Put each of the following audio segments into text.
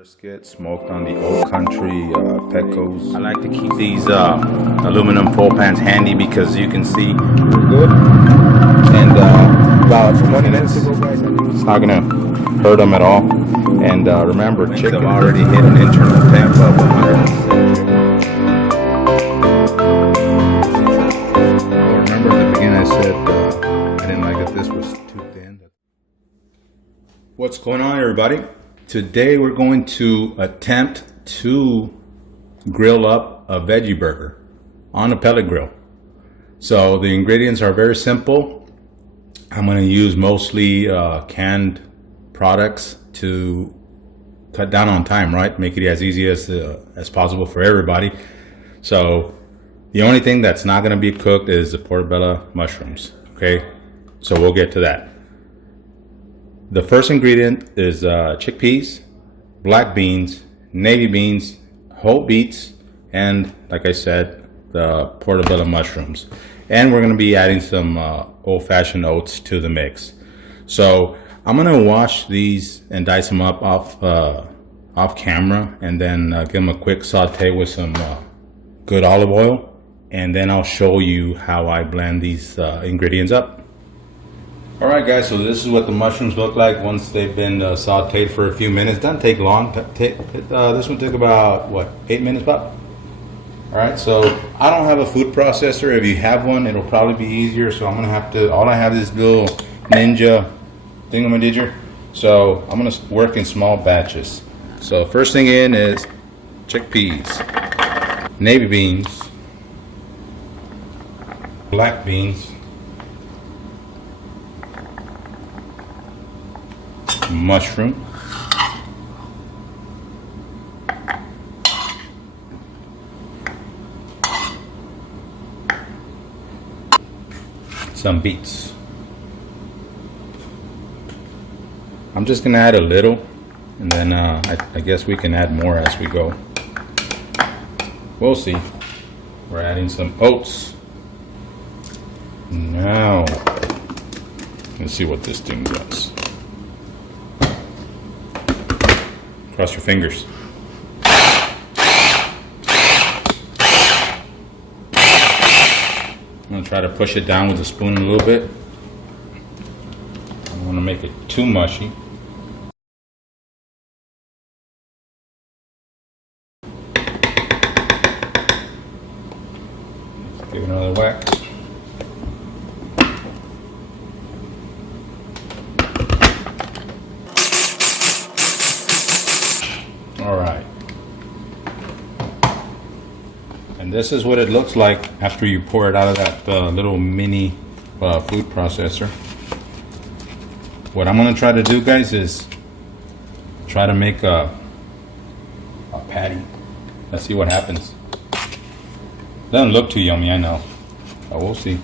Brisket smoked on the old country Petco's. I like to keep these aluminum foil pans handy because you can see we're good. And about 20 minutes ago, guys, it's not gonna hurt them at all. And remember, chicken already hit an internal temp of 106. Remember at the beginning I said I didn't like that this was too thin. What's going on, everybody? Today we're going to attempt to grill up a veggie burger on a pellet grill. So the ingredients are very simple. I'm going to use mostly canned products to cut down on time, right? Make it as easy as possible for everybody. So the only thing that's not going to be cooked is the portobello mushrooms. Okay, so we'll get to that. The first ingredient is chickpeas, black beans, navy beans, whole beets, and like I said, the portobello mushrooms. And we're going to be adding some old-fashioned oats to the mix. So I'm going to wash these and dice them up off camera, and then give them a quick saute with some good olive oil, and then I'll show you how I blend these ingredients up. Alright guys, so this is what the mushrooms look like once they've been sauteed for a few minutes. Doesn't take long. This one took about, what, 8 minutes, Bob? Alright, so I don't have a food processor. If you have one, it'll probably be easier. So I'm going to have to, all I have is this little Ninja thingamadidger. So I'm going to work in small batches. So first thing in is chickpeas, navy beans, black beans, mushroom, some beets. I'm just gonna add a little, and then I guess we can add more as we go. We'll see. We're adding some oats. Now let's see what this thing does. Cross your fingers. I'm going to try to push it down with a spoon a little bit. I don't want to make it too mushy. Let's give it another whack. Alright, and this is what it looks like after you pour it out of that little mini food processor. What I'm going to try to do, guys, is try to make a patty. Let's see what happens. Doesn't look too yummy, I know, but we'll see.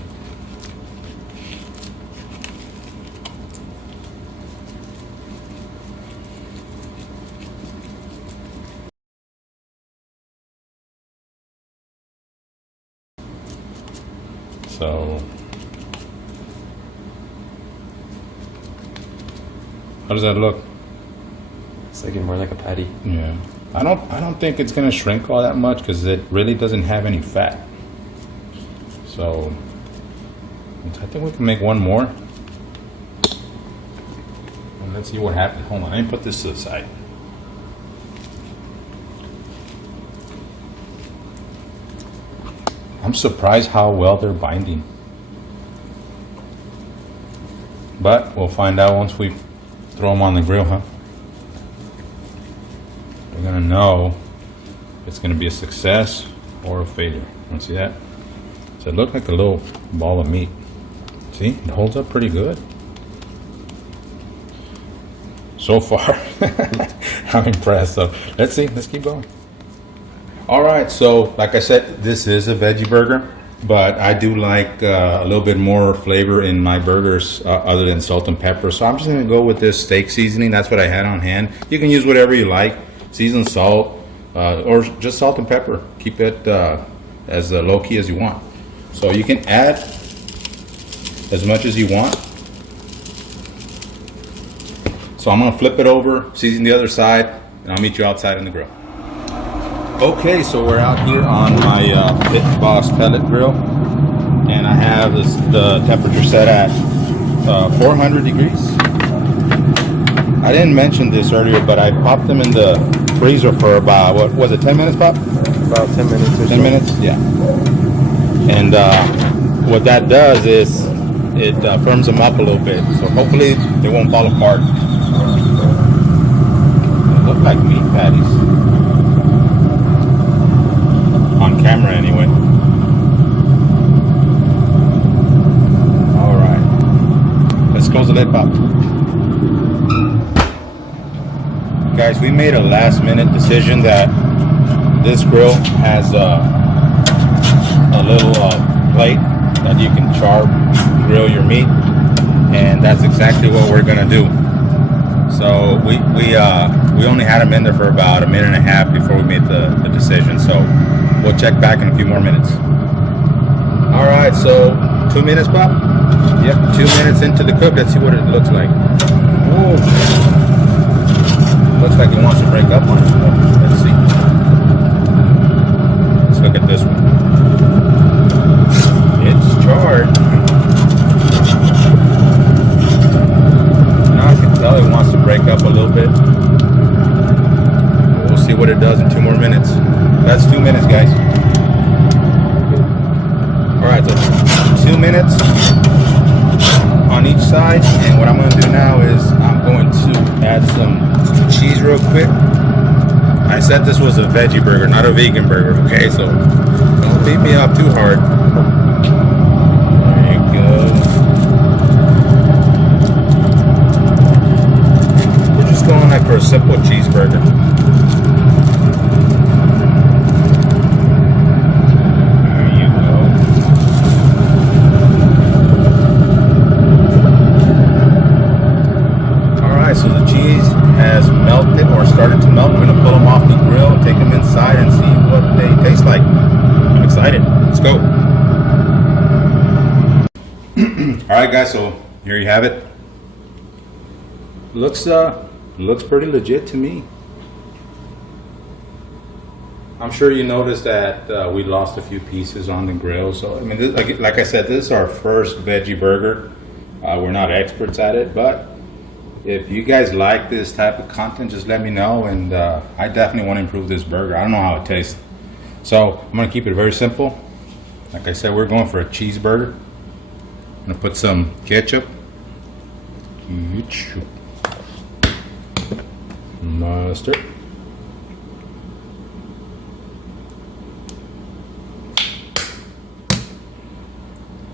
So, how does that look? It's looking more like a patty. Yeah, I don't think it's gonna shrink all that much because it really doesn't have any fat. So, I think we can make one more. And let's see what happens. Hold on, let me put this to the side. I'm surprised how well they're binding. But we'll find out once we throw them on the grill, huh? We're gonna know if it's gonna be a success or a failure. Want to see that? So it looked like a little ball of meat. See, it holds up pretty good. So far, I'm impressed. So let's see, let's keep going. Alright, so like I said, this is a veggie burger, but I do like a little bit more flavor in my burgers other than salt and pepper. So I'm just going to go with this steak seasoning. That's what I had on hand. You can use whatever you like, seasoned salt, or just salt and pepper. Keep it as low-key as you want. So you can add as much as you want. So I'm going to flip it over, season the other side, and I'll meet you outside on the grill. Okay, so we're out here on my Pit Boss pellet grill, and I have the temperature set at 400 degrees. I didn't mention this earlier, but I popped them in the freezer for about, what was it, 10 minutes, Pop? About 10 minutes or so. 10 minutes? Yeah. And what that does is it firms them up a little bit, so hopefully they won't fall apart. They look like meat patties. On camera anyway. Alright. Let's close the lid, Pop. Guys, we made a last minute decision that this grill has a little plate that you can grill your meat, and that's exactly what we're gonna do. So we only had them in there for about a minute and a half before we made the decision, so we'll check back in a few more minutes. Alright, so 2 minutes, Bob? Yep, 2 minutes into the cook. Let's see what it looks like. Ooh. Looks like it wants to break up on us. Let's see. Let's look at this one. It's charred. Now I can tell it wants to break up a little bit. We'll see what it does in 2 more minutes. That's 2 minutes, guys. Alright, so 2 minutes on each side, and what I'm going to do now is I'm going to add some cheese real quick. I said this was a veggie burger, not a vegan burger, okay? So don't beat me up too hard. There you go. We're just going like for a simple cheeseburger. So the cheese has melted or started to melt. We're going to pull them off the grill and take them inside and see what they taste like. I'm excited. Let's go. Alright guys, so here you have it. Looks pretty legit to me. I'm sure you noticed that we lost a few pieces on the grill. So I mean, this, like I said, this is our first veggie burger. We're not experts at it, but if you guys like this type of content, just let me know, and I definitely want to improve this burger. I don't know how it tastes. So I'm going to keep it very simple. Like I said, we're going for a cheeseburger. I'm going to put some ketchup. Mustard.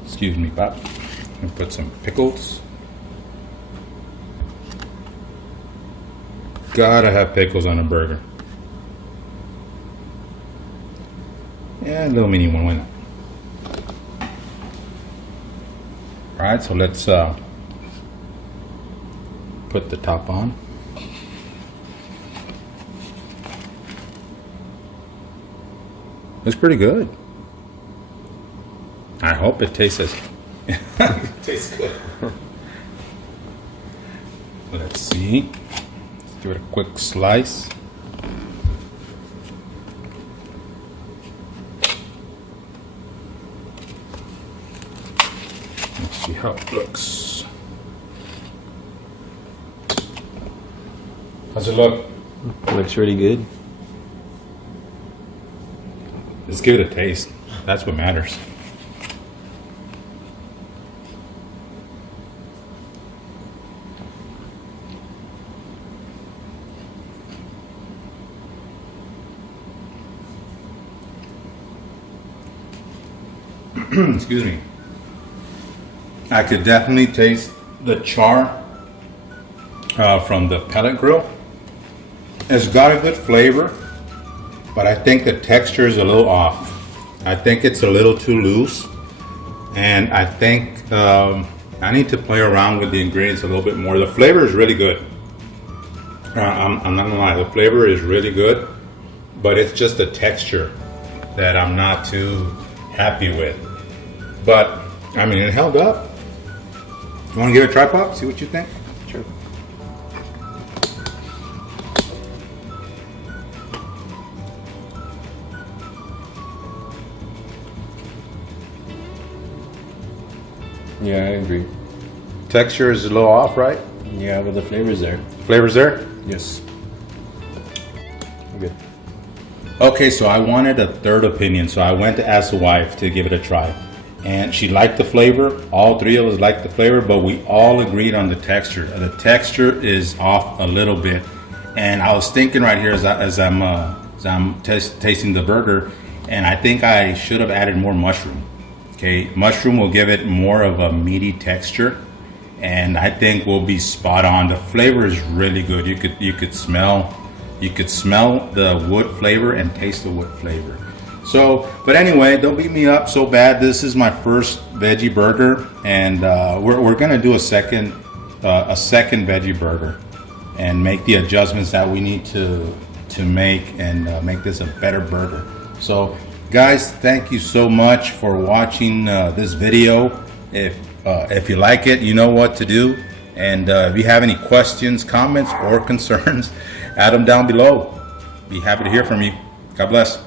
Excuse me, Pop. I'm going to put some pickles. Gotta have pickles on a burger. Yeah, a little mini one, why not? Alright, so let's put the top on. Looks pretty good. I hope it tastes tastes good. Let's see. Give it a quick slice. Let's see how it looks. How's it look? Looks really good. Let's give it a taste. That's what matters. Excuse me. I could definitely taste the char from the pellet grill. It's got a good flavor, but I think the texture is a little off. I think it's a little too loose, and I think I need to play around with the ingredients a little bit more. The flavor is really good. I'm not gonna lie, the flavor is really good, but it's just the texture that I'm not too happy with. But I mean, it held up. You want to give it a try, Pop? See what you think. Sure. Yeah, I agree. Texture is a little off, right? Yeah, but the flavor's there. Flavors there? Yes. Good. Okay, so I wanted a third opinion, so I went to ask the wife to give it a try. And she liked the flavor. All three of us liked the flavor, but we all agreed on the texture. The texture is off a little bit. And I was thinking right here as I'm tasting the burger, and I think I should have added more mushroom. Okay, mushroom will give it more of a meaty texture, and I think we'll be spot on. The flavor is really good. You could smell the wood flavor and taste the wood flavor. So, but anyway, don't beat me up so bad. This is my first veggie burger, and we're gonna do a second veggie burger and make the adjustments that we need to make and make this a better burger. So, guys, thank you so much for watching this video. If you like it, you know what to do. And if you have any questions, comments, or concerns, add them down below. Be happy to hear from you. God bless.